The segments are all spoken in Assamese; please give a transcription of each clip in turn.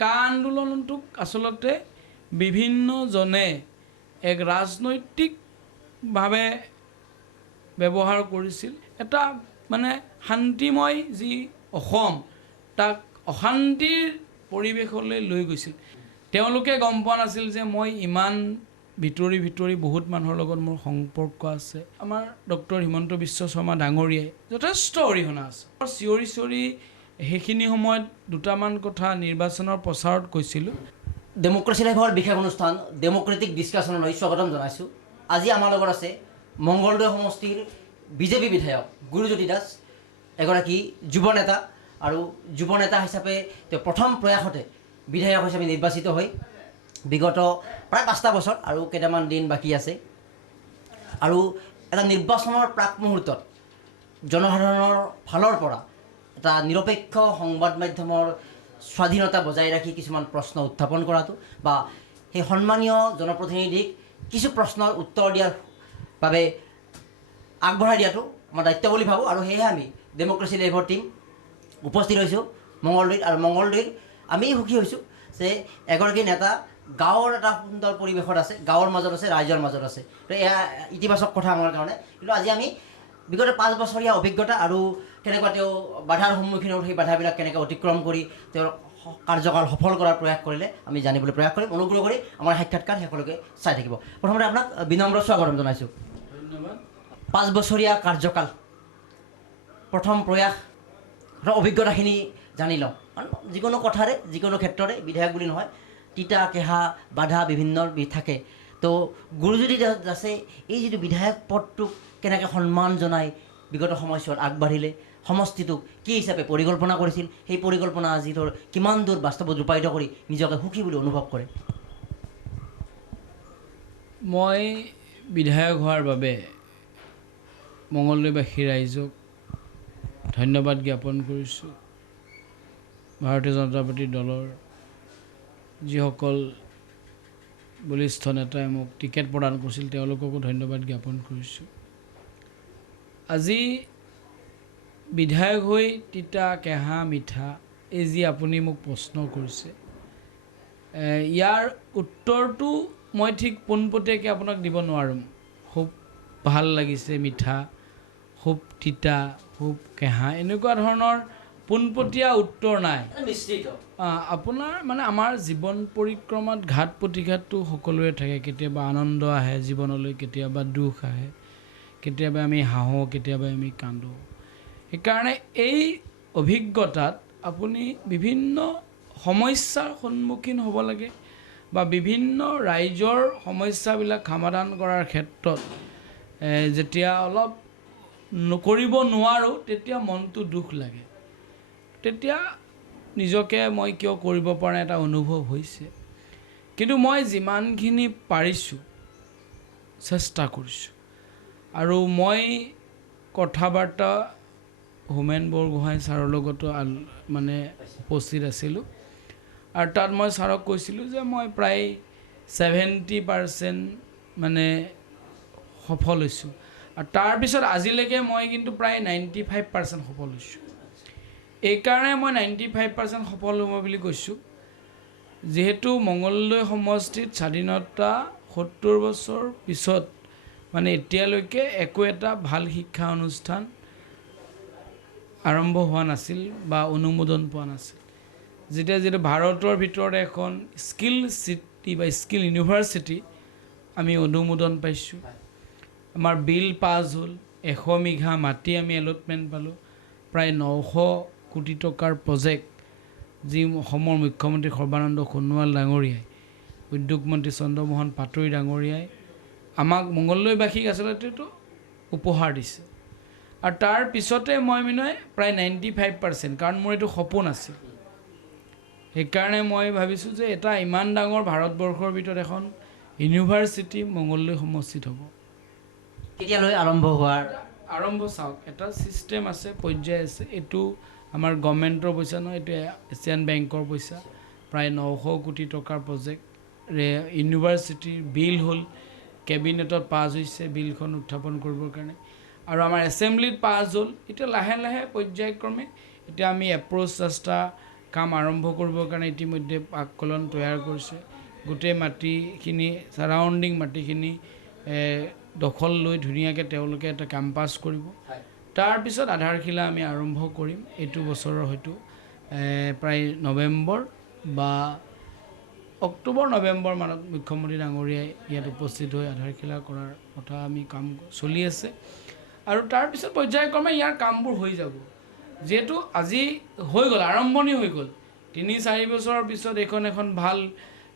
কা আন্দোলনটোক আচলতে বিভিন্নজনে এক ৰাজনৈতিকভাৱে ব্যৱহাৰ কৰিছিল এটা মানে শান্তিময় যি অসম তাক অশান্তিৰ পৰিৱেশলৈ লৈ গৈছিল তেওঁলোকে গম পোৱা নাছিল যে মই ইমান ভিতৰি বহুত মানুহৰ লগত মোৰ সম্পৰ্ক আছে আমাৰ ডক্টৰ হিমন্ত বিশ্ব শৰ্মা ডাঙৰীয়াই যথেষ্ট অৰিহণা আছে চিঞৰি সেইখিনি সময়ত দুটামান কথা নিৰ্বাচনৰ প্ৰচাৰত কৈছিলোঁ ডেমক্ৰেচি লাইভৰ বিশেষ অনুষ্ঠান ডেমক্ৰেটিক ডিছকাশ্যনলৈ স্বাগতম জনাইছোঁ আজি আমাৰ লগত আছে মংগলদৈ সমষ্টিৰ বিজেপি বিধায়ক গুৰুজ্যোতি দাস এগৰাকী যুৱ নেতা আৰু যুৱ নেতা হিচাপে তেওঁ প্ৰথম প্ৰয়াসতে বিধায়ক হিচাপে নিৰ্বাচিত হৈ বিগত প্ৰায় 5টা বছৰ আৰু কেইটামান দিন বাকী আছে আৰু এটা নিৰ্বাচনৰ প্ৰাক মুহূৰ্তত জনসাধাৰণৰ ফালৰ পৰা এটা নিৰপেক্ষ সংবাদ মাধ্যমৰ স্বাধীনতা বজাই ৰাখি কিছুমান প্ৰশ্ন উত্থাপন কৰাটো বা সেই সন্মানীয় জনপ্ৰতিনিধিক কিছু প্ৰশ্নৰ উত্তৰ দিয়াৰ বাবে আগবঢ়াই দিয়াটো আমাৰ দায়িত্ব বুলি ভাবোঁ আৰু সেয়েহে আমি ডেমক্ৰেচি লাইভৰ টীম উপস্থিত হৈছোঁ মংগলদৈত আৰু মংগলদৈত আমি সুখী হৈছোঁ যে এগৰাকী নেতা গাঁৱৰ এটা সুন্দৰ পৰিৱেশত আছে গাঁৱৰ মাজত আছে ৰাইজৰ মাজত আছে তো এয়া ইতিবাচক কথা আমাৰ কাৰণে কিন্তু আজি আমি বিগত 5 বছৰীয়া অভিজ্ঞতা আৰু কেনেকুৱা তেওঁ বাধাৰ সন্মুখীন হৈ সেই বাধাবিলাক কেনেকৈ অতিক্ৰম কৰি তেওঁৰ কাৰ্যকাল সফল কৰাৰ প্ৰয়াস কৰিলে আমি জানিবলৈ প্ৰয়াস কৰিম অনুগ্ৰহ কৰি আমাৰ সাক্ষাৎকাৰ শেষলৈকে চাই থাকিব প্ৰথমতে আপোনাক বিনম্ৰ স্বাগতম জনাইছোঁ ধন্যবাদ 5 বছৰীয়া কাৰ্যকাল প্ৰথম প্ৰয়াস অভিজ্ঞতাখিনি জানি লওঁ যিকোনো কথাৰে যিকোনো ক্ষেত্ৰতে বিধায়ক বুলি নহয় তিতা কেহা বাধা বিভিন্ন থাকে তো গুৰুজ্যোতি দাসে এই যিটো বিধায়ক পদটোক কেনেকৈ সন্মান জনাই বিগত সময়ছোৱাত আগবাঢ়িলে সমষ্টিটোক কি হিচাপে পৰিকল্পনা কৰিছিল সেই পৰিকল্পনা আজি ধৰ কিমান দূৰ বাস্তৱত ৰূপায়িত কৰি নিজকে সুখী বুলি অনুভৱ কৰে মই বিধায়ক হোৱাৰ বাবে মংগলদৈবাসী ৰাইজক ধন্যবাদ জ্ঞাপন কৰিছোঁ ভাৰতীয় জনতা পাৰ্টি দলৰ যিসকল বলিষ্ঠ নেতাই মোক টিকেট প্ৰদান কৰিছিল তেওঁলোককো ধন্যবাদ জ্ঞাপন কৰিছোঁ আজি বিধায়ক হৈ তিতা কেহা মিঠা এই যি আপুনি মোক প্ৰশ্ন কৰিছে ইয়াৰ উত্তৰটো মই ঠিক পোনপটীয়াকৈ আপোনাক দিব নোৱাৰিম খুব ভাল লাগিছে মিঠা খুব তিতা খুব কেহা এনেকুৱা ধৰণৰ পোনপটীয়া উত্তৰ নাই আপোনাৰ মানে আমাৰ জীৱন পৰিক্ৰমাত ঘাত প্ৰতিঘাতটো সকলোৰে থাকে কেতিয়াবা আনন্দ আহে জীৱনলৈ কেতিয়াবা দুখ আহে কেতিয়াবা আমি হাঁহোঁ কেতিয়াবা আমি কান্দোঁ সেইকাৰণে এই অভিজ্ঞতাত আপুনি বিভিন্ন সমস্যাৰ সন্মুখীন হ'ব লাগে বা বিভিন্ন ৰাইজৰ সমস্যাবিলাক সমাধান কৰাৰ ক্ষেত্ৰত যেতিয়া অলপ নকৰিব নোৱাৰোঁ তেতিয়া মনটো দুখ লাগে তেতিয়া নিজকে মই কিয় কৰিব পৰা এটা অনুভৱ হৈছে কিন্তু মই যিমানখিনি পাৰিছোঁ চেষ্টা কৰিছোঁ আৰু মই কথা বাৰ্তা হোমেন বৰগোহাঁই ছাৰৰ লগতো মানে উপস্থিত আছিলোঁ আৰু তাত মই ছাৰক কৈছিলোঁ যে মই প্ৰায় 70% মানে সফল হৈছোঁ আৰু তাৰপিছত আজিলৈকে মই কিন্তু প্ৰায় 95% সফল হৈছোঁ এইকাৰণে মই 95% সফল হ'ব বুলি কৈছোঁ যিহেতু মংগলদৈ সমষ্টিত স্বাধীনতা 70 বছৰ পিছত মানে এতিয়ালৈকে একো এটা ভাল শিক্ষা অনুষ্ঠান আৰম্ভ হোৱা নাছিল বা অনুমোদন পোৱা নাছিল যিটো ভাৰতৰ ভিতৰত এখন স্কিল চিটি বা স্কিল ইউনিভাৰ্চিটি আমি অনুমোদন পাইছোঁ আমাৰ বিল পাছ হ'ল 100 বিঘা মাটি আমি এলটমেণ্ট পালোঁ প্ৰায় 900 কোটি টকাৰ প্ৰজেক্ট যি অসমৰ মুখ্যমন্ত্ৰী সৰ্বানন্দ সোণোৱাল ডাঙৰীয়াই উদ্যোগ মন্ত্ৰী চন্দ্ৰমোহন পাটোৱাৰী ডাঙৰীয়াই আমাক মংগলদৈবাসীক আচলতেতো উপহাৰ দিছে আৰু তাৰ পিছতে মই মানে প্ৰায় 95% কাৰণ মোৰ এইটো সপোন আছিল সেইকাৰণে মই ভাবিছোঁ যে এটা ইমান ডাঙৰ ভাৰতবৰ্ষৰ ভিতৰত এখন ইউনিভাৰ্চিটি মংগলদৈ সমষ্টিত হ'ব কেতিয়ালৈ আৰম্ভ হোৱাৰ আৰম্ভ চাওক এটা ছিষ্টেম আছে পৰ্যায় আছে এইটো আমাৰ গভৰ্ণমেণ্টৰ পইচা নহয় এইটো এছিয়ান বেংকৰ পইচা প্ৰায় 900 কোটি টকাৰ প্ৰজেক্ট ইউনিভাৰ্চিটিৰ বিল হ'ল কেবিনেটত পাছ হৈছে বিলখন উত্থাপন কৰিবৰ কাৰণে আৰু আমাৰ এছেম্বলিত পাছ হ'ল এতিয়া লাহে লাহে পৰ্যায়ক্ৰমে এতিয়া আমি এপ্ৰ'চ ৰাস্তা কাম আৰম্ভ কৰিবৰ কাৰণে ইতিমধ্যে আকলন তৈয়াৰ কৰিছে গোটেই মাটিখিনি চাৰাউণ্ডিং মাটিখিনি দখল লৈ ধুনীয়াকৈ তেওঁলোকে এটা কেম্পাছ কৰিব তাৰপিছত আধাৰশিলা আমি আৰম্ভ কৰিম এইটো বছৰৰ হয়তো প্ৰায় নৱেম্বৰ বা অক্টোবৰ নৱেম্বৰ মানত মুখ্যমন্ত্ৰী ডাঙৰীয়াই ইয়াত উপস্থিত হৈ আধাৰশিলা কৰাৰ কথা আমি কাম চলি আছে আৰু তাৰপিছত পৰ্যায়ক্ৰমে ইয়াৰ কামবোৰ হৈ যাব যিহেতু আজি হৈ গ'ল আৰম্ভণি হৈ গ'ল ৩-৪ বছৰৰ পিছত এখন ভাল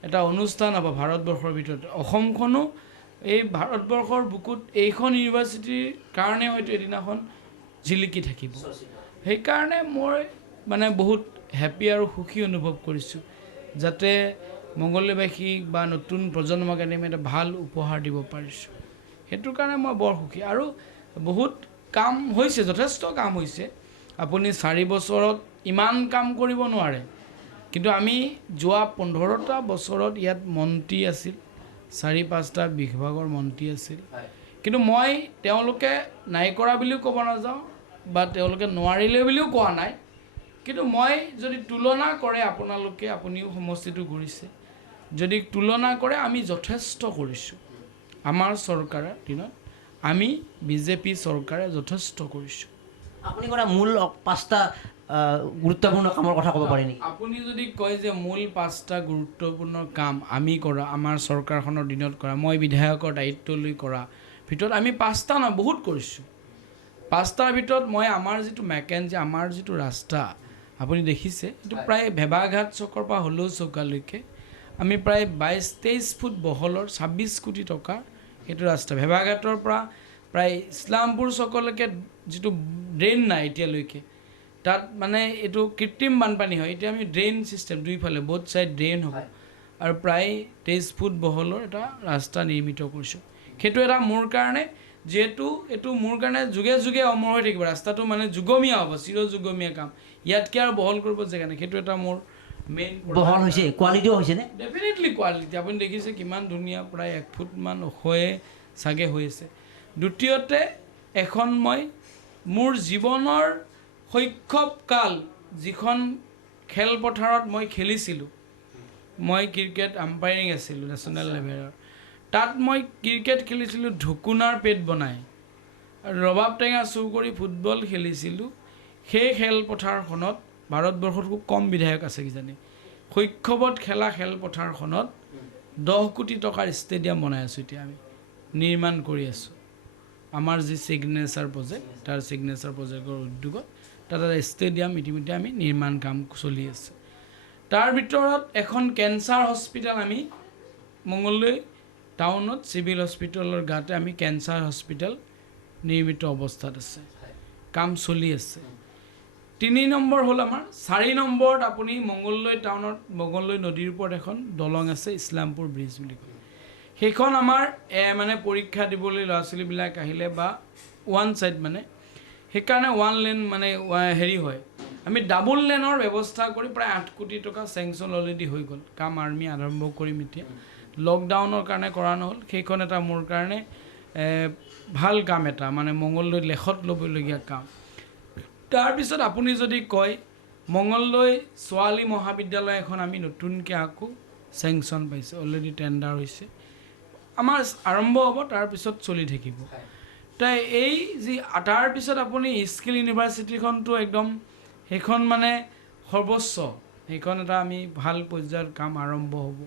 এটা অনুষ্ঠান হ'ব ভাৰতবৰ্ষৰ ভিতৰত অসমখনো এই ভাৰতবৰ্ষৰ বুকুত এইখন ইউনিভাৰ্চিটিৰ কাৰণে হয়তো এদিনাখন জিলিকি থাকিব সেইকাৰণে মই মানে বহুত হেপী আৰু সুখী অনুভৱ কৰিছোঁ যাতে মংগলদৈবাসীক বা নতুন প্ৰজন্মক আমি এটা ভাল উপহাৰ দিব পাৰিছোঁ সেইটোৰ কাৰণে মই বৰ সুখী আৰু বহুত কাম হৈছে যথেষ্ট কাম হৈছে আপুনি 4 বছৰত ইমান কাম কৰিব নোৱাৰে কিন্তু আমি যোৱা 15টা বছৰত ইয়াত মন্ত্ৰী আছিল 4-5টা বিভাগৰ মন্ত্ৰী আছিল কিন্তু মই তেওঁলোকে নাই কৰা বুলিও ক'ব নাযাওঁ বা তেওঁলোকে নোৱাৰিলে বুলিও কোৱা নাই কিন্তু মই যদি তুলনা কৰে আপুনিও সমষ্টিটো ঘূৰিছে যদি তুলনা কৰে আমি যথেষ্ট কৰিছোঁ আমাৰ চৰকাৰৰ দিনত আমি বিজেপি চৰকাৰে যথেষ্ট কৰিছোঁ আপুনি কৰা মূল 5টা গুৰুত্বপূৰ্ণ কামৰ কথা ক'ব পাৰে নেকি আপুনি যদি কয় যে মূল 5টা গুৰুত্বপূৰ্ণ কাম আমি কৰা আমাৰ চৰকাৰখনৰ দিনত কৰা মই বিধায়কৰ দায়িত্ব লৈ কৰা ভিতৰত আমি 5টা নহয় বহুত কৰিছোঁ 5টাৰ ভিতৰত মই আমাৰ যিটো মেকেঞ্জি আমাৰ যিটো ৰাস্তা আপুনি দেখিছে এইটো প্ৰায় ভেবাঘাট চকৰ পৰা হলৌ চৌকালৈকে আমি প্ৰায় 22-23 ফুট বহলৰ 26 কোটি টকা এইটো ৰাস্তা ভেবাঘাটৰ পৰা প্ৰায় ইছলামপুৰ চকলৈকে যিটো ড্ৰেইন নাই এতিয়ালৈকে তাত মানে এইটো কৃত্ৰিম বানপানী হয় এতিয়া আমি ড্ৰেইন ছিষ্টেম দুইফালে বোথ ছাইড ড্ৰেইন হ'ব আৰু প্ৰায় 23 ফুট বহলৰ এটা ৰাস্তা নিৰ্মিত কৰিছোঁ সেইটো এটা মোৰ কাৰণে যেহেতু এইটো মোৰ কাৰণে যুগে যুগে অমৰ হৈ থাকিব ৰাস্তাটো মানে যুগমীয়া হ'ব চিৰযুগমীয়া কাম ইয়াতকৈ আৰু বহল কৰিব জেগা নাই সেইটো এটা মোৰ মেইন বহল হৈছে কোৱালিটিও হৈছেনে ডেফিনেটলি কোৱালিটি আপুনি দেখিছে কিমান ধুনীয়া প্ৰায় 1 ফুটমান ওখয়ে চাগে হৈ আছে দ্বিতীয়তে এখন মই মোৰ জীৱনৰ শৈশৱকাল যিখন খেলপথাৰত মই খেলিছিলোঁ মই ক্ৰিকেট আম্পায়াৰিং আছিলোঁ নেশ্যনেল লেভেলৰ তাত মই ক্ৰিকেট খেলিছিলোঁ ঢকুনাৰ পেট বনাই ৰবাব টেঙা চুৰ কৰি ফুটবল খেলিছিলোঁ সেই খেলপথাৰখনত ভাৰতবৰ্ষত খুব কম বিধায়ক আছে কিজানি শৈশৱত খেলা খেলপথাৰখনত 10 কোটি টকাৰ ষ্টেডিয়াম বনাই আছোঁ এতিয়া আমি নিৰ্মাণ কৰি আছোঁ আমাৰ যি ছিগনেচাৰ প্ৰজেক্ট তাৰ ছিগনেচাৰ প্ৰজেক্টৰ উদ্যোগত তাত এটা ষ্টেডিয়াম ইতিমধ্যে আমি নিৰ্মাণ কাম চলি আছে তাৰ ভিতৰত এখন কেঞ্চাৰ হস্পিটেল আমি মংগলদৈ টাউনত চিভিল হস্পিটেলৰ গাতে আমি কেঞ্চাৰ হস্পিটেল নিৰ্মিত অৱস্থাত আছে কাম চলি আছে 3 নম্বৰ হ'ল আমাৰ 4 নম্বৰত আপুনি মংগলদৈ টাউনত মংগলদৈ নদীৰ ওপৰত এখন দলং আছে ইছলামপুৰ ব্ৰিজ বুলি কয় সেইখন আমাৰ মানে পৰীক্ষা দিবলৈ ল'ৰা ছোৱালীবিলাক আহিলে বা ওৱান ছাইড মানে সেইকাৰণে 1 লেন মানে হেৰি হয় আমি ডাবল লেনৰ ব্যৱস্থা কৰি প্ৰায় 8 কোটি টকা চেংচন অলৰেডি হৈ গ'ল কাম আমি আৰম্ভ কৰিম এতিয়া লকডাউনৰ কাৰণে কৰা নহ'ল সেইখন এটা মোৰ কাৰণে ভাল কাম এটা মানে মংগলদৈ লেখত ল'বলগীয়া কাম তাৰপিছত আপুনি যদি কয় মংগলদৈ ছোৱালী মহাবিদ্যালয় এখন আমি নতুনকৈ আকৌ চেংচন পাইছে অলৰেডি টেণ্ডাৰ হৈছে আমাৰ আৰম্ভ হ'ব তাৰপিছত চলি থাকিব তাই এই যি তাৰপিছত আপুনি স্কিল ইউনিভাৰ্চিটিখনটো একদম সেইখন মানে সৰ্বোচ্চ সেইখন এটা আমি ভাল পৰ্যায়ৰ কাম আৰম্ভ হ'ব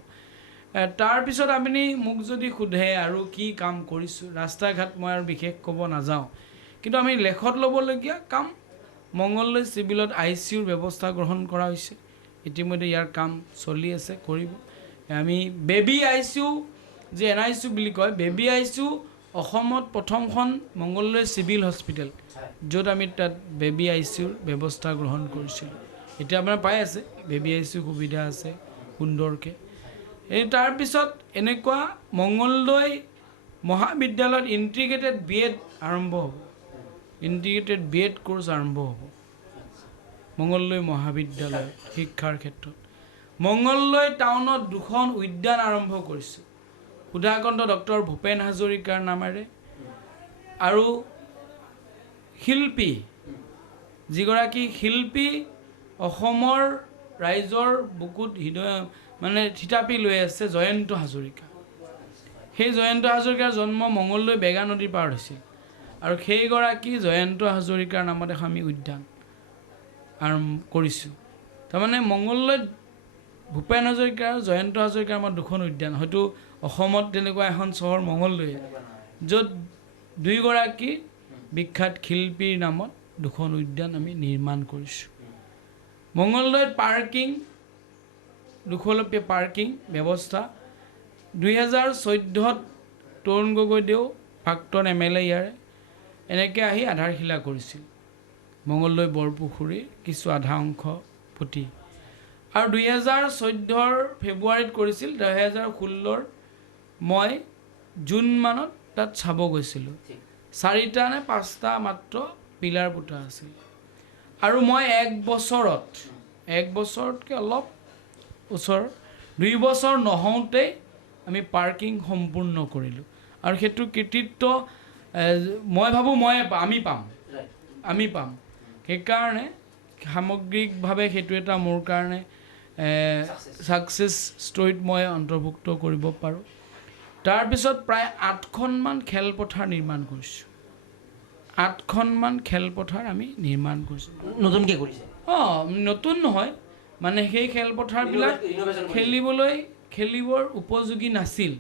তাৰপিছত আপুনি মোক যদি সোধে আৰু কি কাম কৰিছোঁ ৰাস্তা ঘাট মই আৰু বিশেষ ক'ব নাযাওঁ কিন্তু আমি লেখত ল'বলগীয়া কাম মংগলদৈ চিভিলত ICUৰ ব্যৱস্থা গ্ৰহণ কৰা হৈছে ইতিমধ্যে ইয়াৰ কাম চলি আছে কৰিব আমি বেবী ICU যে NICU বুলি কয় বেবী ICU অসমত প্ৰথমখন মংগলদৈ চিভিল হস্পিটেল য'ত আমি তাত বেবী ICUৰ ব্যৱস্থা গ্ৰহণ কৰিছিলোঁ এতিয়া আপোনাৰ পাই আছে বেবী ICU সুবিধা আছে সুন্দৰকৈ এই তাৰপিছত এনেকুৱা মংগলদৈ মহাবিদ্যালয়ত ইণ্টিগ্ৰেটেড BEd আৰম্ভ হ'ব ইণ্টিগ্ৰেটেড BEd কোৰ্চ আৰম্ভ হ'ব মংগলদৈ মহাবিদ্যালয় শিক্ষাৰ ক্ষেত্ৰত মংগলদৈ টাউনত 2খন উদ্যান আৰম্ভ কৰিছোঁ সুধাকণ্ঠ ডক্টৰ ভূপেন হাজৰিকাৰ নামেৰে আৰু শিল্পী যিগৰাকী শিল্পী অসমৰ ৰাইজৰ বুকুত হৃদয় মানে থিতাপি লৈ আছে জয়ন্ত হাজৰিকা। সেই জয়ন্ত হাজৰিকাৰ জন্ম মঙলদৈ বেগা নদীৰ পাৰত হৈছিল আৰু সেইগৰাকী জয়ন্ত হাজৰিকাৰ নামত এখন আমি উদ্যান আৰম্ভ কৰিছোঁ। তাৰমানে মঙলদৈত ভূপেন হাজৰিকাৰ জয়ন্ত হাজৰিকাৰ নামত দুখন উদ্যান, হয়তো অসমত তেনেকুৱা এখন চহৰ মঙলদৈ, য'ত দুয়োগৰাকী বিখ্যাত শিল্পীৰ নামত দুখন উদ্যান আমি নিৰ্মাণ কৰিছোঁ। মঙলদৈত পাৰ্কিং, দুখলপীয়া পাৰ্কিং ব্যৱস্থা 2014ত তৰুণ গগৈদেউ প্ৰাক্তন MLA ইয়াৰে এনেকৈ আহি আধাৰশিলা কৰিছিল মঙলদৈ বৰপুখুৰীৰ কিছু আধা অংশ পুতি, আৰু 2014ৰ ফেব্ৰুৱাৰীত কৰিছিল। 2016ৰ মই জুনমানত তাত চাব গৈছিলোঁ, 4টা নে 5টা মাত্ৰ পিলাৰ পোতা আছিল। আৰু মই এক বছৰতকৈ অলপ ওচৰ 2 বছৰ নহওঁতেই আমি পাৰ্কিং সম্পূৰ্ণ কৰিলোঁ, আৰু সেইটো কৃতিত্ব মই ভাবোঁ আমি পাম। সেইকাৰণে সামগ্ৰিকভাৱে সেইটো এটা মোৰ কাৰণে ছাকচেছ ষ্টৰীত মই অন্তৰ্ভুক্ত কৰিব পাৰোঁ। তাৰপিছত প্ৰায় 8খনমান খেলপথাৰ নিৰ্মাণ কৰিছোঁ। 8খনমান খেলপথাৰ আমি নিৰ্মাণ কৰিছোঁ। নতুনকৈ কৰিছে? নতুন নহয়, মানে সেই খেলপথাৰবিলাক খেলিবৰ উপযোগী নাছিল,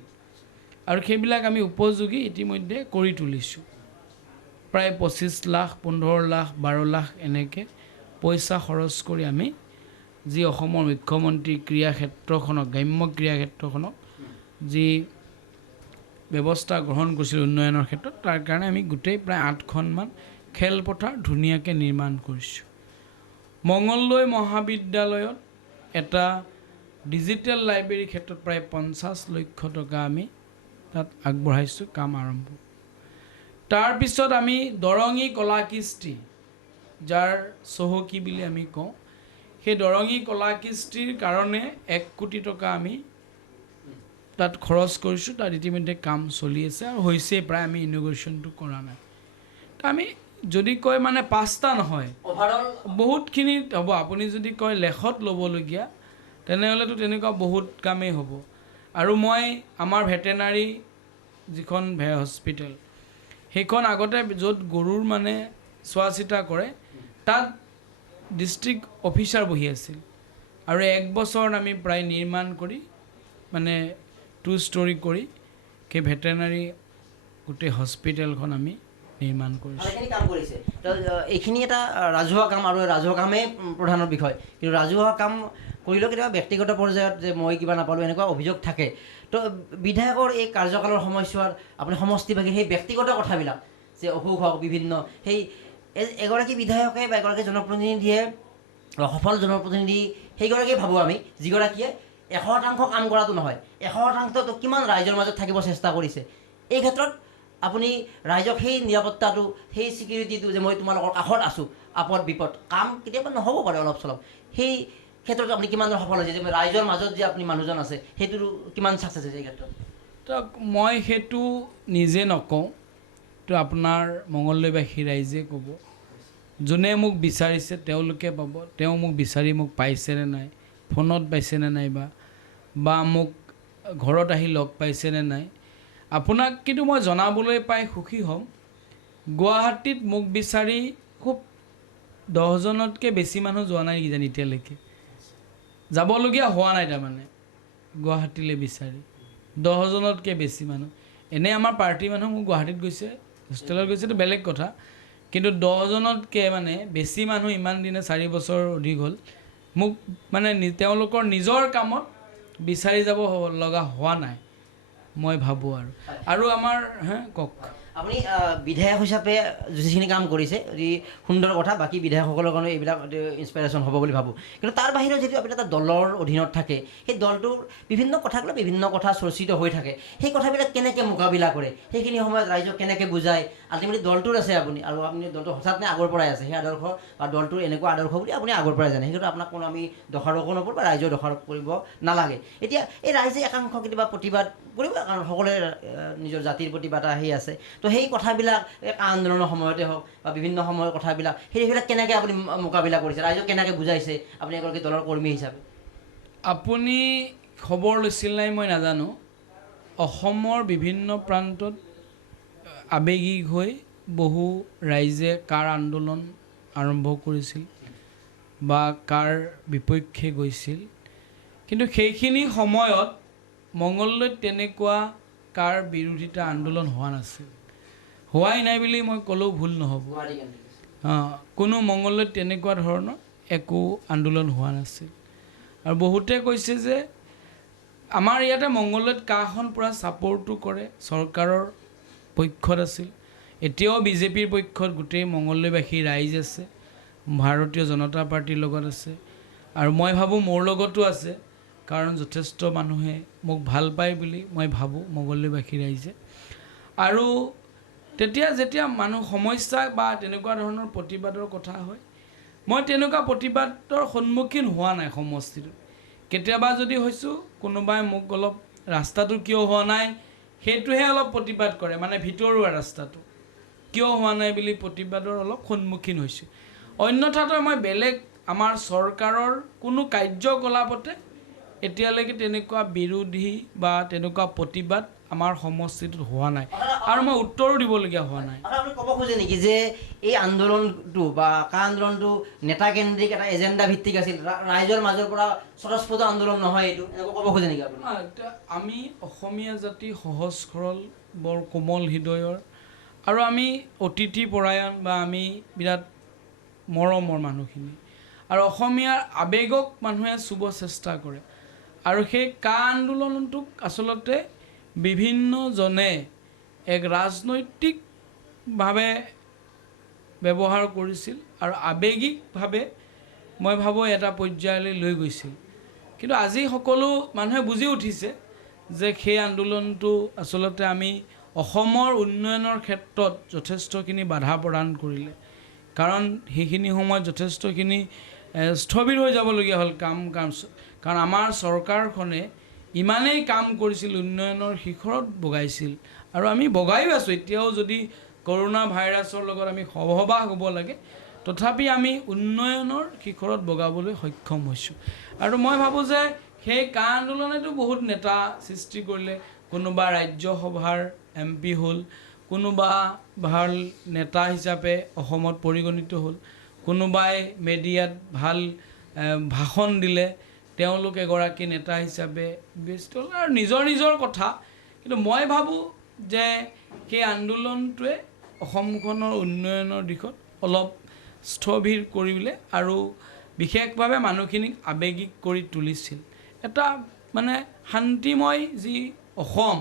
আৰু সেইবিলাক আমি উপযোগী ইতিমধ্যে কৰি তুলিছোঁ। প্ৰায় 25 লাখ, 15 লাখ, 12 লাখ এনেকৈ পইচা খৰচ কৰি আমি যি অসমৰ মুখ্যমন্ত্ৰী ক্ৰীড়া ক্ষেত্ৰখনক, গ্ৰাম্য ক্ৰীড়া ক্ষেত্ৰখনক যি ব্যৱস্থা গ্ৰহণ কৰিছিল উন্নয়নৰ ক্ষেত্ৰত, তাৰ কাৰণে আমি গোটেই প্ৰায় 8খনমান খেলপথাৰ ধুনীয়াকৈ নিৰ্মাণ কৰিছোঁ। মঙলদৈ মহাবিদ্যালয়ত এটা ডিজিটেল লাইব্ৰেৰীৰ ক্ষেত্ৰত প্ৰায় 50 লক্ষ টকা আমি তাত আগবঢ়াইছোঁ, কাম আৰম্ভ। তাৰপিছত আমি দৰঙী কলাকৃষ্টি, যাৰ চহকী বুলি আমি কওঁ, সেই দৰঙী কলাকৃষ্টিৰ কাৰণে 1 কোটি টকা আমি তাত খৰচ কৰিছোঁ। তাত ইতিমধ্যে কাম চলি আছে আৰু হৈছেই প্ৰায়, আমি ইনগ্ৰেশ্যনটো কৰা নাই। আমি যদি কয় মানে 5টা নহয়, বহুতখিনি হ'ব। আপুনি যদি কয় লেখত ল'বলগীয়া, তেনেহ'লেতো তেনেকুৱা বহুত কামেই হ'ব। আৰু মই আমাৰ ভেটেনাৰী যিখন হস্পিটেল, সেইখন আগতে য'ত গৰুৰ মানে চোৱা চিতা কৰে, তাত ডিষ্ট্ৰিক্ট অফিচাৰ বহি আছিল, আৰু 1 বছৰত আমি প্ৰায় নিৰ্মাণ কৰি মানে 2 ষ্টৰী কৰি সেই ভেটেনাৰী গোটেই হস্পিটেলখন আমি নিৰ্মাণ কৰিছোঁ। কাম কৰিছে। তো এইখিনি এটা ৰাজহুৱা কাম, আৰু ৰাজহুৱা কামেই প্ৰধানৰ বিষয়, কিন্তু ৰাজহুৱা কাম কৰিলেও কেতিয়াবা ব্যক্তিগত পৰ্যায়ত যে মই কিবা নাপালোঁ এনেকুৱা অভিযোগ থাকে। তো বিধায়কৰ এই কাৰ্যকালৰ সময়ছোৱাত আপুনি সমষ্টিভাগী সেই ব্যক্তিগত কথাবিলাক যে অসুখ হওক বিভিন্ন, সেই এগৰাকী বিধায়কে বা এগৰাকী জনপ্ৰতিনিধিয়ে, সফল জনপ্ৰতিনিধি সেইগৰাকীয়ে ভাবোঁ আমি, যিগৰাকীয়ে 100% কাম কৰাটো নহয়, 100%টো কিমান ৰাইজৰ মাজত থাকিব চেষ্টা কৰিছে। এই ক্ষেত্ৰত আপুনি ৰাইজক সেই নিৰাপত্তাটো, সেই ছিকিউৰিটিটো, যে মই তোমালোকৰ কাষত আছোঁ, আপদ বিপদ, কাম কেতিয়াবা নহ'ব পাৰে অলপ চলপ, সেই ক্ষেত্ৰত আপুনি কিমান সফল হৈছে, যে ৰাইজৰ মাজত যে আপুনি মানুহজন আছে, সেইটো কিমান ছাকচেছ হৈছে এই ক্ষেত্ৰত? তো মই সেইটো নিজে নকওঁ, তো আপোনাৰ মঙলদৈবাসী ৰাইজে ক'ব। যোনে মোক বিচাৰিছে তেওঁলোকে পাব, তেওঁ মোক বিচাৰি মোক পাইছেনে নাই, ফোনত পাইছেনে নাই, বা মোক ঘৰত আহি লগ পাইছেনে নাই। আপোনাক কিন্তু মই জনাবলৈ পাই সুখী হ'ম, গুৱাহাটীত মোক বিচাৰি খুব 10জনতকৈ বেছি মানুহ যোৱা নাই কিজানি এতিয়ালৈকে, যাবলগীয়া হোৱা নাই। তাৰমানে গুৱাহাটীলৈ বিচাৰি 10জনতকৈ বেছি মানুহ, এনেই আমাৰ পাৰ্টীৰ মানুহ মোক গুৱাহাটীত গৈছে, হোষ্টেলত গৈছেতো বেলেগ কথা, কিন্তু 10জনতকৈ মানে বেছি মানুহ ইমান দিনে 4 বছৰ অধিক হ'ল মোক মানে তেওঁলোকৰ নিজৰ কামত বিচাৰি যাব লগা হোৱা নাই, মই ভাবোঁ। আৰু আমাৰ কওক, আপুনি বিধায়ক হিচাপে যিখিনি কাম কৰিছে অতি সুন্দৰ কথা, বাকী বিধায়কসকলৰ কাৰণে এইবিলাক ইনস্পিৰেশ্যন হ'ব বুলি ভাবোঁ। কিন্তু তাৰ বাহিৰেও যিটো আপুনি এটা দলৰ অধীনত থাকে, সেই দলটোৰ বিভিন্ন কথাক লৈ বিভিন্ন কথা চৰ্চিত হৈ থাকে, সেই কথাবিলাক কেনেকৈ মোকাবিলা কৰে, সেইখিনি সময়ত ৰাইজক কেনেকৈ বুজায়? আল্টিমেটলি দলটোৰ আছে আপুনি, আৰু আপুনি দলটো হঠাৎ নে আগৰ পৰাই আছে, সেই আদৰ্শ বা দলটোৰ এনেকুৱা আদৰ্শ বুলি আপুনি আগৰ পৰাই জানে, সেইটো আপোনাক কোনো আমি দোষাৰোপো নকৰোঁ বা ৰাইজৰ দোষাৰোপ কৰিব নালাগে। এতিয়া এই ৰাইজে একাংশ কেতিয়াবা প্ৰতিবাদ কৰিব, কাৰণ সকলোৰে নিজৰ জাতিৰ প্ৰতিবাদ আহি আছে, তো তো সেই কথাবিলাক আন্দোলনৰ সময়তে হওক বা বিভিন্ন সময়ৰ কথাবিলাক সেইবিলাক কেনেকৈ আপুনি মোকাবিলা কৰিছে, ৰাইজক কেনেকৈ বুজাইছে আপুনি এগৰাকী দলৰ কৰ্মী হিচাপে? আপুনি খবৰ লৈছিল নাই মই নাজানো, অসমৰ বিভিন্ন প্ৰান্তত আৱেগিক হৈ বহু ৰাইজে কাৰ আন্দোলন আৰম্ভ কৰিছিল বা কাৰ বিপক্ষে গৈছিল, কিন্তু সেইখিনি সময়ত মংগলদৈত তেনেকুৱা কাৰ বিৰোধিতা আন্দোলন হোৱা নাছিল। হোৱাই নাই বুলি মই ক'লেও ভুল নহ'ব। কোনো মংগলদৈত তেনেকুৱা ধৰণৰ একো আন্দোলন হোৱা নাছিল। আৰু বহুতে কৈছে যে আমাৰ ইয়াতে মংগলদৈত কাখন পূৰা ছাপৰ্টো কৰে, চৰকাৰৰ পক্ষত আছিল। এতিয়াও বিজেপিৰ পক্ষত গোটেই মংগলদৈবাসী ৰাইজ আছে, ভাৰতীয় জনতা পাৰ্টীৰ লগত আছে, আৰু মই ভাবোঁ মোৰ লগতো আছে, কাৰণ যথেষ্ট মানুহে মোক ভাল পায় বুলি মই ভাবোঁ মংগলদৈবাসী ৰাইজে। আৰু যেতিয়া মানুহ সমস্যা বা তেনেকুৱা ধৰণৰ প্ৰতিবাদৰ কথা হয়, মই তেনেকুৱা প্ৰতিবাদৰ সন্মুখীন হোৱা নাই সমষ্টিটোত। কেতিয়াবা যদি হৈছোঁ, কোনোবাই মোক অলপ ৰাস্তাটো কিয় হোৱা নাই সেইটোহে অলপ প্ৰতিবাদ কৰে, মানে ভিতৰুৱা ৰাস্তাটো কিয় হোৱা নাই বুলি প্ৰতিবাদৰ অলপ সন্মুখীন হৈছোঁ। অন্যথাটো মই বেলেগ আমাৰ চৰকাৰৰ কোনো কাৰ্যকলাপতে এতিয়ালৈকে তেনেকুৱা বিৰোধী বা তেনেকুৱা প্ৰতিবাদ আমাৰ সমষ্টিটোত হোৱা নাই, আৰু মই উত্তৰো দিবলগীয়া হোৱা নাই। আপুনি ক'ব খোজে নেকি যে এই আন্দোলনটো বা কা আন্দোলনটো নেতাকেন্দ্ৰিক এটা এজেণ্ডা ভিত্তিক আছিল, ৰাইজৰ মাজৰ পৰা স্বতঃস্ফূৰ্ত আন্দোলন নহয়, এইটো এনেকৈ ক'ব খোজে নেকি আপুনি? আমি অসমীয়া জাতি সহজ সৰল, বৰ কোমল হৃদয়ৰ, আৰু আমি অতিথি পৰায়ণ বা আমি বিৰাট মৰমৰ মানুহখিনি, আৰু অসমীয়াৰ আৱেগক মানুহে চুব চেষ্টা কৰে। আৰু সেই কা আন্দোলনটোক আচলতে বিভিন্নজনে এক ৰাজনৈতিকভাৱে ব্যৱহাৰ কৰিছিল আৰু আৱেগিকভাৱে মই ভাবোঁ এটা পৰ্যায়লৈ লৈ গৈছিল। কিন্তু আজি সকলো মানুহে বুজি উঠিছে যে সেই আন্দোলনটো আচলতে আমি অসমৰ উন্নয়নৰ ক্ষেত্ৰত যথেষ্টখিনি বাধা প্ৰদান কৰিলে, কাৰণ সেইখিনি সময়ত যথেষ্টখিনি স্থবিৰ হৈ যাবলগীয়া হ'ল কাম। কাৰণ আমাৰ চৰকাৰখনে ইমানেই কাম কৰিছিল, উন্নয়নৰ শিখৰত বগাইছিল, আৰু আমি বগাইও আছোঁ এতিয়াও। যদি কৰোণা ভাইৰাছৰ লগত আমি সহবাস হ'ব লাগে, তথাপি আমি উন্নয়নৰ শিখৰত বগাবলৈ সক্ষম হৈছোঁ। আৰু মই ভাবোঁ যে সেই কা আন্দোলনেতো বহুত নেতা সৃষ্টি কৰিলে, কোনোবা ৰাজ্যসভাৰ MP হ'ল, কোনোবা ভাল নেতা হিচাপে অসমত পৰিগণিত হ'ল, কোনোবাই মেডিয়াত ভাল ভাষণ দিলে, তেওঁলোক এগৰাকী নেতা হিচাপে ব্যস্ত হ'ল, আৰু নিজৰ নিজৰ কথা। কিন্তু মই ভাবোঁ যে সেই আন্দোলনটোৱে অসমখনৰ উন্নয়নৰ দিশত অলপ স্থবিৰ কৰিলে, আৰু বিশেষভাৱে মানুহখিনিক আৱেগিক কৰি তুলিছিল। এটা মানে শান্তিময় যি অসম,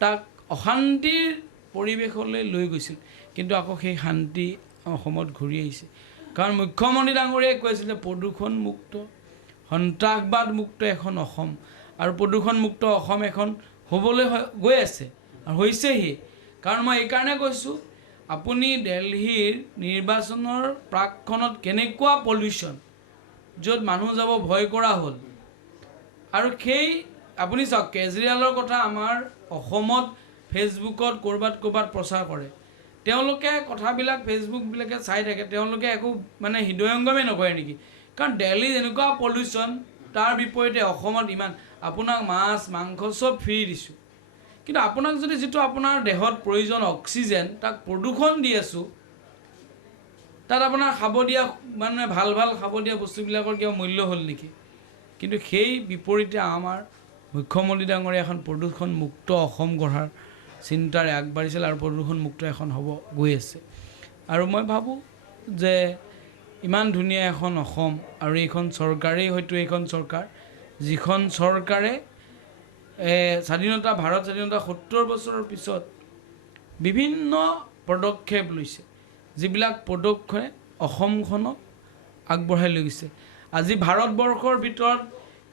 তাক অশান্তিৰ পৰিৱেশলৈ লৈ গৈছিল, কিন্তু আকৌ সেই শান্তি অসমত ঘূৰি আহিছে। কাৰণ মুখ্যমন্ত্ৰী ডাঙৰীয়াই কৈছিলে প্ৰদূষণমুক্ত, সন্ত্ৰাসবাদমুক্ত এখন অসম, আৰু প্ৰদূষণমুক্ত অসম এখন হ'বলৈ গৈ আছে আৰু হৈছেহি। কাৰণ মই এইকাৰণে কৈছোঁ, আপুনি দিল্লীৰ নিৰ্বাচনৰ প্ৰাকখনত কেনেকুৱা পলিউশ্যন, য'ত মানুহ যাব ভয় কৰা হ'ল। আৰু সেই আপুনি চাওক, কেজৰিৱালৰ কথা আমাৰ অসমত ফেচবুকত ক'ৰবাত প্ৰচাৰ কৰে, তেওঁলোকে কথাবিলাক ফেচবুকবিলাকে চাই থাকে, তেওঁলোকে একো মানে হৃদয়ংগমে নকৰে নেকি? কাৰণ দিল্লীত এনেকুৱা পলিউশ্যন, তাৰ বিপৰীতে অসমত ইমান, আপোনাক মাছ মাংস চব ফ্ৰী দিছোঁ, কিন্তু আপোনাক যদি যিটো আপোনাৰ দেহত প্ৰয়োজন অক্সিজেন, তাক প্ৰদূষণ দি আছোঁ। তাত আপোনাৰ খাব দিয়া মানে ভাল খাব দিয়া বস্তুবিলাকৰ কিবা মূল্য হ'ল নেকি? কিন্তু সেই বিপৰীতে আমাৰ মুখ্যমন্ত্ৰী ডাঙৰীয়া এখন প্ৰদূষণমুক্ত অসম গঢ়াৰ চিন্তাৰে আগবাঢ়িছিল, আৰু প্ৰদূষণমুক্ত এখন হ'ব গৈ আছে। আৰু মই ভাবোঁ যে ইমান ধুনীয়া এখন অসম, আৰু এইখন চৰকাৰেই হয়তো এইখন চৰকাৰ, যিখন চৰকাৰে ভাৰত স্বাধীনতা 70 বছৰৰ পিছত বিভিন্ন পদক্ষেপ লৈছে, যিবিলাক পদক্ষেপে অসমখনক আগবঢ়াই লৈ গৈছে। আজি ভাৰতবৰ্ষৰ ভিতৰত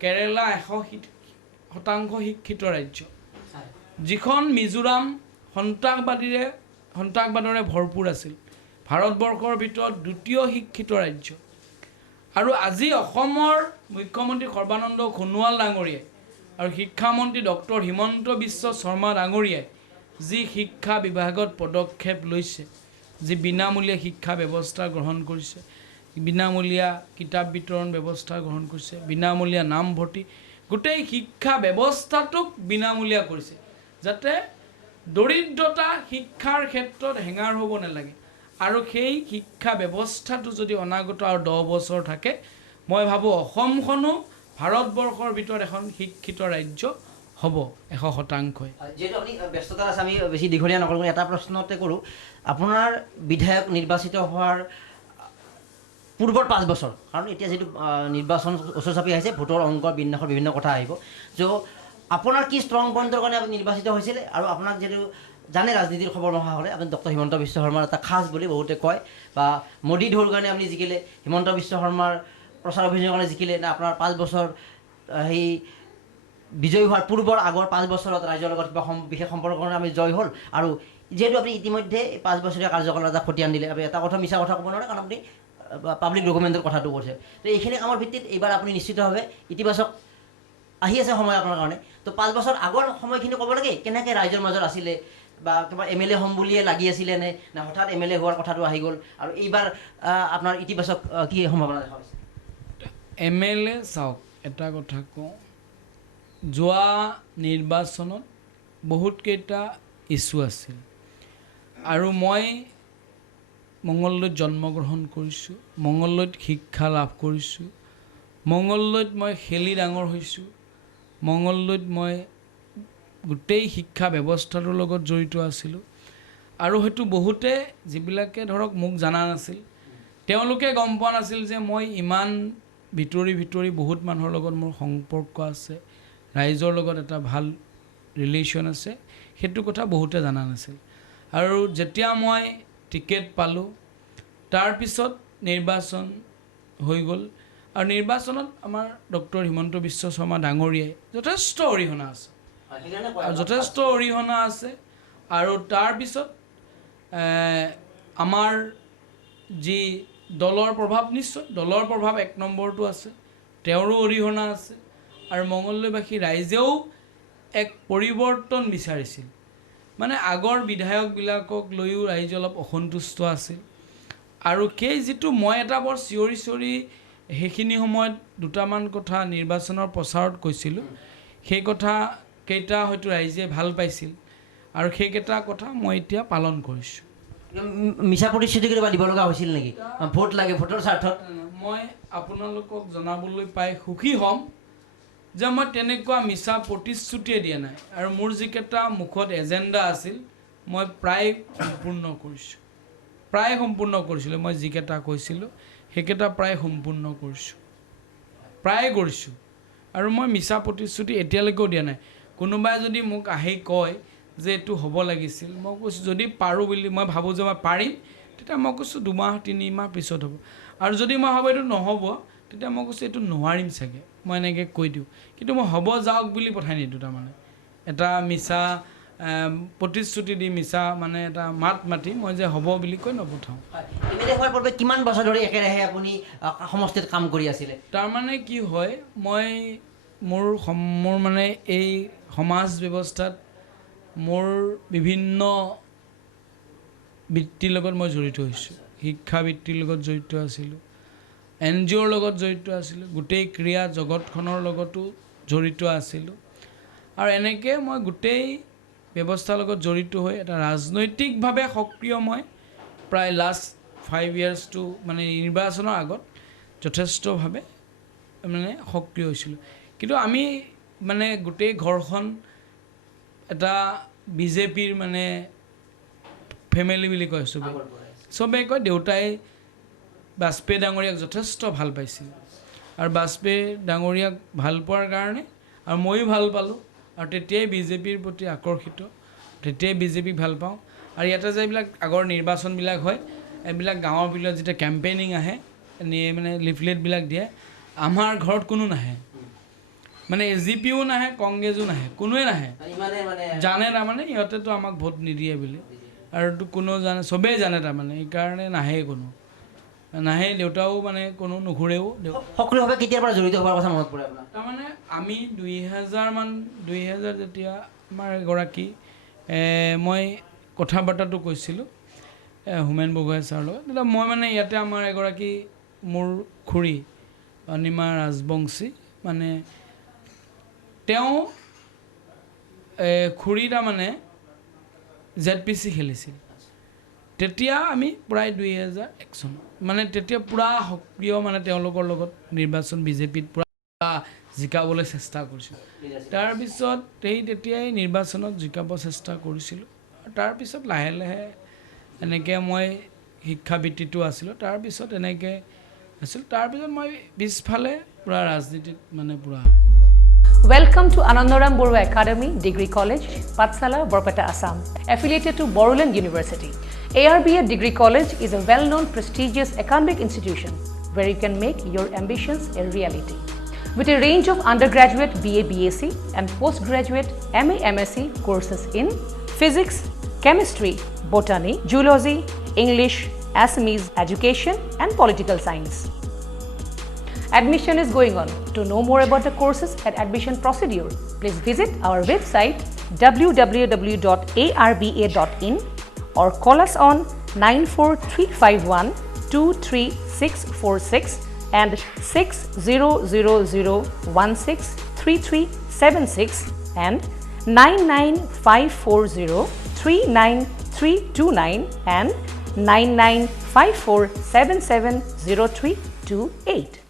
কেৰেলা 100% শিক্ষিত ৰাজ্য, যিখন মিজোৰাম সন্ত্ৰাসবাদৰে ভৰপূৰ আছিল, ভাৰতবৰ্ষৰ ভিতৰত দ্বিতীয় শিক্ষিত ৰাজ্য। আৰু আজি অসমৰ মুখ্যমন্ত্ৰী সৰ্বানন্দ সোণোৱাল ডাঙৰীয়াই আৰু শিক্ষামন্ত্ৰী ডক্টৰ হিমন্ত বিশ্ব শৰ্মা ডাঙৰীয়াই যি শিক্ষা বিভাগত পদক্ষেপ লৈছে, যি বিনামূলীয়া শিক্ষা ব্যৱস্থা গ্ৰহণ কৰিছে, বিনামূলীয়া কিতাপ বিতৰণ ব্যৱস্থা গ্ৰহণ কৰিছে, বিনামূলীয়া নামভৰ্তি, গোটেই শিক্ষা ব্যৱস্থাটোক বিনামূলীয়া কৰিছে, যাতে দৰিদ্ৰতা শিক্ষাৰ ক্ষেত্ৰত হেঙাৰ হ'ব নালাগে। আৰু সেই শিক্ষা ব্যৱস্থাটো যদি অনাগত আৰু 10 বছৰ থাকে, মই ভাবোঁ অসমখনো ভাৰতবৰ্ষৰ ভিতৰত এখন শিক্ষিত ৰাজ্য হ'ব 100%। যিহেতু আপুনি ব্যস্ততা আছে, আমি বেছি দীঘলীয়া নকৰোঁ, এটা প্ৰশ্নতে কৰোঁ। আপোনাৰ বিধায়ক নিৰ্বাচিত হোৱাৰ পূৰ্বৰ 5 বছৰ, কাৰণ এতিয়া যিটো নিৰ্বাচন ওচৰ চাপি আহিছে, ভোটৰ অংক বিন্যাসৰ বিভিন্ন কথা আহিব, চ' আপোনাৰ কি ষ্ট্ৰং পইণ্টৰ কাৰণে আপুনি নিৰ্বাচিত হৈছিলে? আৰু আপোনাক যিহেতু জানে ৰাজনীতিৰ খবৰ নোহোৱা হ'লে, আপুনি ডক্টৰ হিমন্ত বিশ্ব শৰ্মাৰ এটা খাজ বুলি বহুতে কয়, বা মোদী ঢৌৰ কাৰণে আপুনি জিকিলে, হিমন্ত বিশ্ব শৰ্মাৰ প্ৰচাৰ অভিযানৰ কাৰণে জিকিলে, নে আপোনাৰ 5 বছৰ সেই বিজয়ী হোৱাৰ পূৰ্বৰ আগৰ 5 বছৰত ৰাইজৰ লগত কিবা বিশেষ সম্পৰ্কৰ কাৰণে আমি জয় হ'ল? আৰু যিহেতু আপুনি ইতিমধ্যে 5 বছৰীয়া কাৰ্যকালৰ এটা খতিয়ান দিলে, আপুনি এটা কথা মিছা কথা ক'ব নোৱাৰে, কাৰণ আপুনি পাব্লিক ডকুমেণ্টৰ কথাটো কৈছে। তো এইখিনি কামৰ ভিত্তিত এইবাৰ আপুনি নিশ্চিতভাৱে ইতিবাচক আহি আছে সময় আপোনাৰ কাৰণে। তো 5 বছৰ আগৰ সময়খিনি ক'ব লাগে, কেনেকৈ ৰাইজৰ মাজত আছিলে, বা কিবা MLA হ'ম বুলিয়ে লাগি আছিলে নে হঠাৎ MLA হোৱাৰ কথাটো আহি গ'ল? আৰু এইবাৰ আপোনাৰ ইতিবাচক কি সম্ভাৱনা দেখা পাইছে? MLA চাওক, এটা কথা কওঁ, যোৱা নিৰ্বাচনত বহুতকেইটা ইছ্যু আছিল, আৰু মই মঙলদৈত জন্মগ্ৰহণ কৰিছোঁ, মঙলদৈত শিক্ষা লাভ কৰিছোঁ, মঙলদৈত মই খেলি ডাঙৰ হৈছোঁ, মঙলদৈত মই গোটেই শিক্ষা ব্যৱস্থাটোৰ লগত জড়িত আছিলোঁ। আৰু হয়তো বহুতে যিবিলাকে ধৰক মোক জনা নাছিল, তেওঁলোকে গম পোৱা নাছিল যে মই ইমান ভিতৰি বহুত মানুহৰ লগত মোৰ সম্পৰ্ক আছে, ৰাইজৰ লগত এটা ভাল ৰিলেশ্যন আছে, সেইটো কথা বহুতে জনা নাছিল। আৰু যেতিয়া মই টিকেট পালোঁ, তাৰপিছত নিৰ্বাচন হৈ গ'ল, আৰু নিৰ্বাচনত আমাৰ ডক্টৰ হিমন্ত বিশ্ব শৰ্মা ডাঙৰীয়াই যথেষ্ট অৰিহণা আছে, যথেষ্ট অৰিহণা আছে। আৰু তাৰপিছত আমাৰ যি দলৰ প্ৰভাৱ, নিশ্চয় দলৰ প্ৰভাৱ 1 নম্বৰটো আছে, তেওঁৰো অৰিহণা আছে। আৰু মঙলদৈবাসী ৰাইজেও এক পৰিৱৰ্তন বিচাৰিছিল, মানে আগৰ বিধায়কবিলাকক লৈও ৰাইজে অলপ অসন্তুষ্ট আছিল। আৰু সেই যিটো মই এটা বৰ চিঞৰি সেইখিনি সময়ত দুটামান কথা নিৰ্বাচনৰ প্ৰচাৰত কৈছিলোঁ, সেই কথা কেইটা হয়তো ৰাইজে ভাল পাইছিল, আৰু সেইকেইটা কথা মই এতিয়া পালন কৰিছোঁ। মিছা প্ৰতিশ্ৰুতি কিবা দিব লগা হৈছিল নেকি? ভোট লাগে, ভোটৰ স্বাৰ্থত? মই আপোনালোকক জনাবলৈ পাই সুখী হ'ম যে মই তেনেকুৱা মিছা প্ৰতিশ্ৰুতিয়ে দিয়া নাই, আৰু মোৰ যিকেইটা মুখত এজেণ্ডা আছিল মই প্ৰায় সম্পূৰ্ণ কৰিছোঁ, প্ৰায় সম্পূৰ্ণ কৰিছিলোঁ। মই যিকেইটা কৈছিলোঁ সেইকেইটা প্ৰায় সম্পূৰ্ণ কৰিছোঁ, প্ৰায় কৰিছোঁ। আৰু মই মিছা প্ৰতিশ্ৰুতি এতিয়ালৈকেও দিয়া নাই। কোনোবাই যদি মোক আহি কয় যে এইটো হ'ব লাগিছিল, মই কৈছোঁ যদি পাৰোঁ বুলি মই ভাবোঁ যে মই পাৰিম, তেতিয়া মই কৈছোঁ 2 মাহ 3 মাহ পিছত হ'ব। আৰু যদি মই ভাবোঁ এইটো নহ'ব, তেতিয়া মই কৈছোঁ এইটো নোৱাৰিম চাগে, মই এনেকৈ কৈ দিওঁ। কিন্তু মই হ'ব যাওক বুলি পঠাই নিদিওঁ। তাৰমানে এটা মিছা প্ৰতিশ্ৰুতি দি, মিছা মানে এটা মাত মাতি মই যে হ'ব বুলি কৈ নপঠাওঁ। MLA হোৱাৰ পূৰ্বে কিমান বছৰ ধৰি একেৰাহে আপুনি সমষ্টিত কাম কৰি আছিলে? তাৰমানে কি হয়, মই মোৰ মানে এই সমাজ ব্যৱস্থাত মোৰ বিভিন্ন বৃত্তিৰ লগত মই জড়িত হৈছোঁ। শিক্ষা বৃত্তিৰ লগত জড়িত আছিলোঁ, NGOৰ লগত জড়িত আছিলোঁ, গোটেই ক্ৰীড়া জগতখনৰ লগতো জড়িত আছিলোঁ। আৰু এনেকৈ মই গোটেই ব্যৱস্থাৰ লগত জড়িত হৈ এটা ৰাজনৈতিকভাৱে সক্ৰিয় মই প্ৰায় লাষ্ট 5 yearsটো মানে নিৰ্বাচনৰ আগত যথেষ্টভাৱে মানে সক্ৰিয় হৈছিলোঁ। কিন্তু আমি মানে গোটেই ঘৰখন এটা BJPৰ মানে ফেমিলি বুলি কয় চবেই কয়। দেউতাই বাজপেয়ী ডাঙৰীয়াক যথেষ্ট ভাল পাইছিল, আৰু বাজপেয়ী ডাঙৰীয়াক ভাল পোৱাৰ কাৰণে আৰু ময়ো ভাল পালোঁ, আৰু তেতিয়াই BJPৰ প্ৰতি আকৰ্ষিত, তেতিয়াই BJPক ভাল পাওঁ। আৰু ইয়াতে যে এইবিলাক আগৰ নিৰ্বাচনবিলাক হয়, এইবিলাক গাঁৱৰ বিলাক যেতিয়া কেম্পেইনিং আহে, মানে লিফলেটবিলাক দিয়ে, আমাৰ ঘৰত কোনো নাহে, মানে AGPও নাহে, কংগ্ৰেছো নাহে, কোনোৱে নাহে, জানে তাৰমানে ইহঁতেতো আমাক ভোট নিদিয়ে বুলি, আৰু কোনো জানে, চবেই জানে তাৰমানে, সেইকাৰণে নাহে, কোনো নাহে। দেউতাও মানে কোনো নুঘূৰেও। সক্ৰিয়ভাৱে কেতিয়াৰ পৰা জড়িত হোৱাৰ কথা মনত পৰে আপোনাৰ? তাৰমানে আমি 2000 যেতিয়া আমাৰ এগৰাকী মই কথা বাৰ্তাটো কৈছিলোঁ হোমেন বৰগোহাঁই ছাৰৰ লগত। তেতিয়া মই মানে ইয়াতে আমাৰ এগৰাকী মোৰ খুৰী অনিমা ৰাজবংশী, মানে তেওঁ খুৰী তাৰমানে ZPC খেলিছিল তেতিয়া। আমি প্ৰায় 2001 চন মানে তেতিয়া পূৰা সক্ৰিয়, মানে তেওঁলোকৰ লগত নিৰ্বাচন বিজেপিত পূৰা জিকাবলৈ চেষ্টা কৰিছিলোঁ। তাৰপিছত তেতিয়াই নিৰ্বাচনত জিকাব চেষ্টা কৰিছিলোঁ। তাৰপিছত লাহে লাহে এনেকৈ মই শিক্ষাবৃত্তিটো আছিলোঁ, তাৰপিছত এনেকৈ আছিল। তাৰপিছত মই পিছফালে পূৰা ৰাজনীতিত মানে পূৰা। Welcome to Anandaram Borua Academy, Degree College, Patsala, Borpeta, Assam, affiliated to Boruland University. ARBA Degree College is a well-known, prestigious academic institution where you can make your ambitions a reality. With a range of undergraduate BA, BSc and postgraduate MA, MSc courses in physics, chemistry, botany, zoology, English, Assamese, education and political science. Admission is going on. To know more about the courses and admission procedure, please visit our website www.arba.in or call us on 94351 23646 and 6000163376 and 99540 39329 and 9954770328.